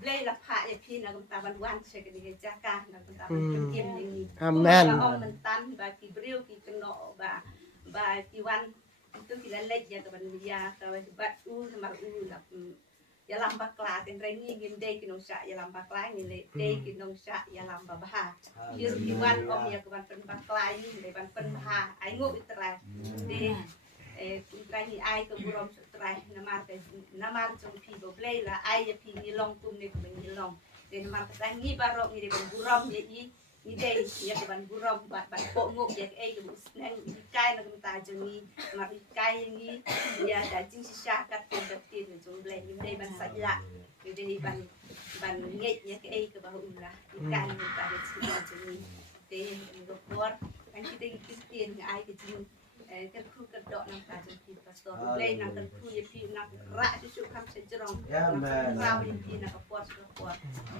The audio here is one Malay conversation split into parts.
Blay la pha ya phi na gum ta ban wan che ke ja ka na gum ta ban kim yang ni Amen. la om man tan ba ki briu ki kno ba ki wan tu ki la le ya ka ban ya ka ba bat u ma u la ya lam ba kla ten re ni ngin de ki no sha ya lam ba kla ni le de ki no sha ya lam ba ba ki ki wan om ya ka ban pen ba kla ni le ban pen ba ai ngo itra de Rani ai ke burom trai namar jong pi bo blay la ai ya pi ni long kum ni ni long de namar ta ni barok ni de ban burom ye ni de ya ke ban burom bat po ngok ya ke ai ke nang kai na kum ta jong ni mar kai ni ya da jing si sha kat tin jong blay ni de ban sa la ni de ban nge ya ke ai ke ba la kai ni ta de si jong ni de ngo por kan kita tin ai ke jing kan kru kan dok nang ta jeng pi pastor blay nang kan kru ye pi nang ra su kam se jrong raw ye pi nang ko por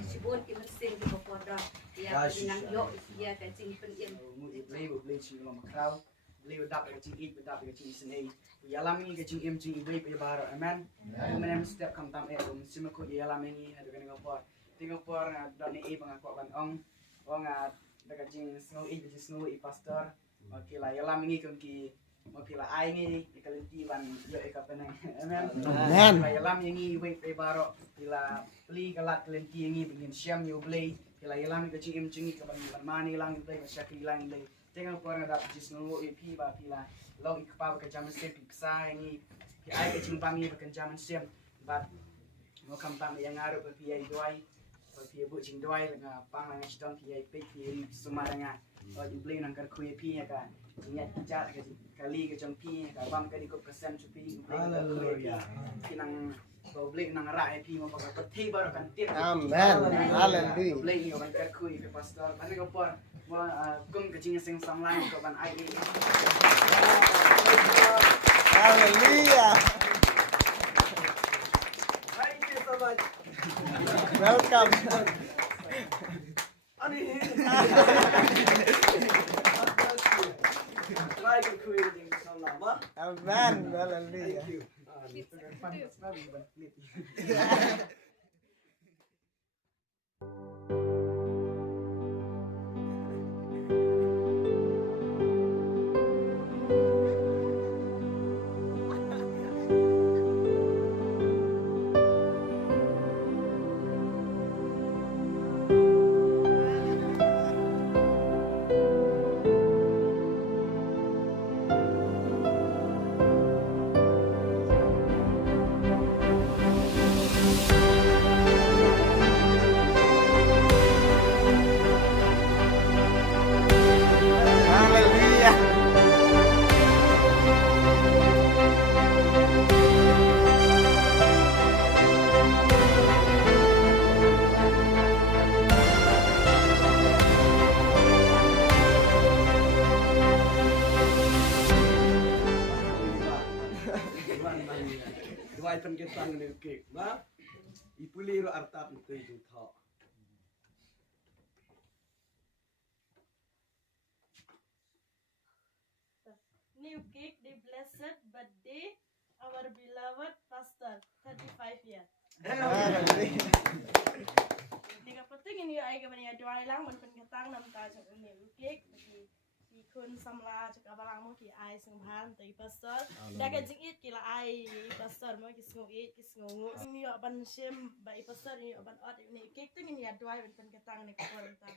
sibon ki men sing ko por da ya nang yo ya ka jing pen yen mu blay chi lo makraw blay dap ka jing ik dap ka jing sene ya lami ka jing em jing blay pe bar amen men step kam tam e um sima ko ya lami ha ka ngapor tingapor da ni e bang ko ban ong ong da ka jing snow i pastor okay la ya lami kan ki Mapila ai ni ikalenti ban yo ikapeneng amen Amen. Pila yalam yangi wait pe baro pila pli kalat kalenti yangi bingin siam yo blay pila yalam ka jing jingi ka ban mani lang blay ka shaki lang blay tenga ko na dap jis no e pi ba pila long ikpa ka jaman sem piksa yangi pi ai ka jing bangi ka jaman sem bat mo kam tam yang aru pi ai doai pi bu jing doai nga pang lang chitong pi ai pe pi sumaranga o di blay nang kar kuye pi ya ka niat jar ka kali ke jongpi ka bam ka di ko persen chupi haleluya kinang so blek nang ra pi mo ka pati bar kan tir Amen. Hallelujah. blek ni kan ka kui ke pastor ban ko por mo kum ka jing sing sam lai ko ban ai Hallelujah. thank you so much Welcome. ani try ka kui ding sam la ba Amen. Hallelujah. thank you fun sekali ban clip Hallelujah. Dua pen ketang ni kek, ma? Ipuliru artap itu itu thak. New cake, the blessed birthday, our beloved pastor, 35 years. Hallelujah. Nika penting ini ay ka bani adwai lang man pen ketang nam ta sa new cake di kun samla cak abalang mo ki ai sunghan tai pastor da ka jing it ki la ai pastor mo ki sngu it ki sngu ni yo ban shem bai pastor ni yo ban ot ni kek tu ni ya dwai ban ketang ni ko ta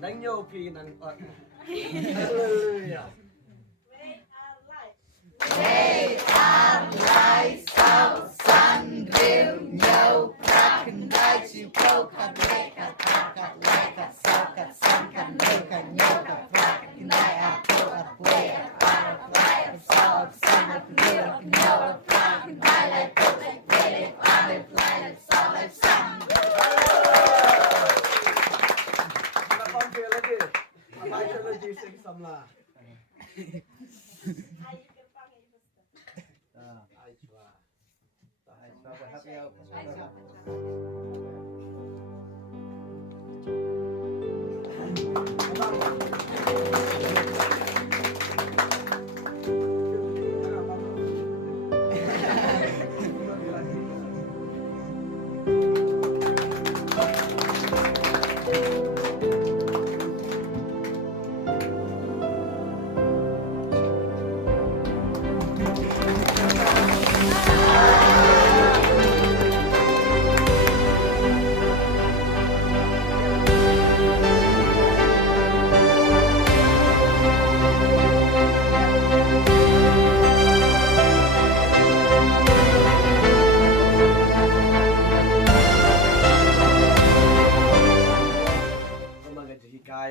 Đánh nhau thì nàng ọt. Hallelujah. They are light. Sao san rêu nhau crack night you go cà lê cà ta cà lai cà sao cà san cà nêu cà nhau cà crack night à tô à quê à ba à lai à sao à san à nêu à nhau à crack night lại tô lại quê lại ba lại lai lại sao lại san. Các con kia lấy đi. Mai cho lên đi sinh xăm là.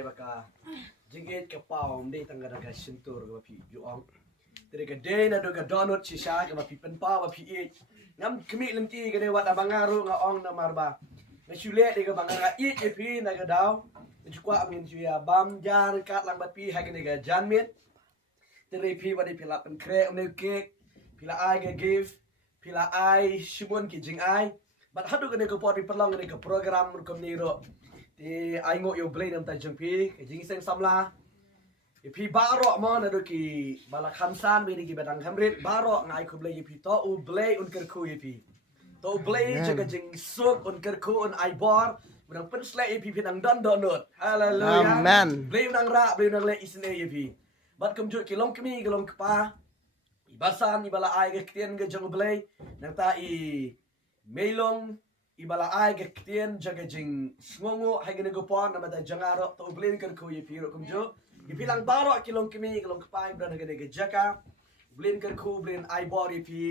Baka jingit ke pau mde tangga daga sentur ke pi juang tere ke day na doga donut shisha ke pi pen pau pi e ngam kemi lenti ke de wat abangaru nga ong na marba na shule de ke bangara e e pi na ga daw ju kwa min ju ya bam jar kat lang bat pi ha ke ga janmit tere pi wadi pila pen kre ne ke pila ai ke give pila ai shibon ki jing ai bat hadu ke ne ko pot pi perlong ne ke program kom ni ro thì ai ngồi yêu play nằm tại trường phi cái chính xem xăm la cái phi ba rọ mà nó được cái bà là kham san bên cái bà đằng kham rít ba rọ ngài không play phi to u play unker khu phi to play cho cái chính suốt unker khu un ai bar mình đang slay phi đang đón đón nốt hallelujah Amen. play đang ra play đang lệ isne phi bắt cầm chuột cái lông kemi cái lông pa ibasan ibala ai cái tiền cái jong play nang ta i melong ibala ai ke tien jaga jing sngongo hai gene gopon na mata jangaro to blin kan ko yipiro kumjo ipilang baro kilong kimi kilong kapai bran gene ge jaka blin kan ko blin ai body pi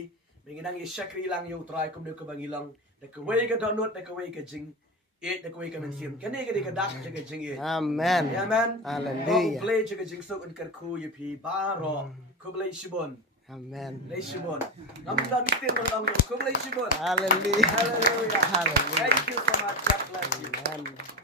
menginang ye shakri lang yo try kum de ko bangilang de ko we ga donut de ko we ga jing e de ko we ga mensim kane ge de ga dak jaga jing e Amen. amen Hallelujah. play jaga jing so kan ko yipi baro ko blay shibon Amen. lay shibon nam dan tin bang ko blay shibon Hallelujah. hallelujah Hallelujah. thank you so much god bless you Amen.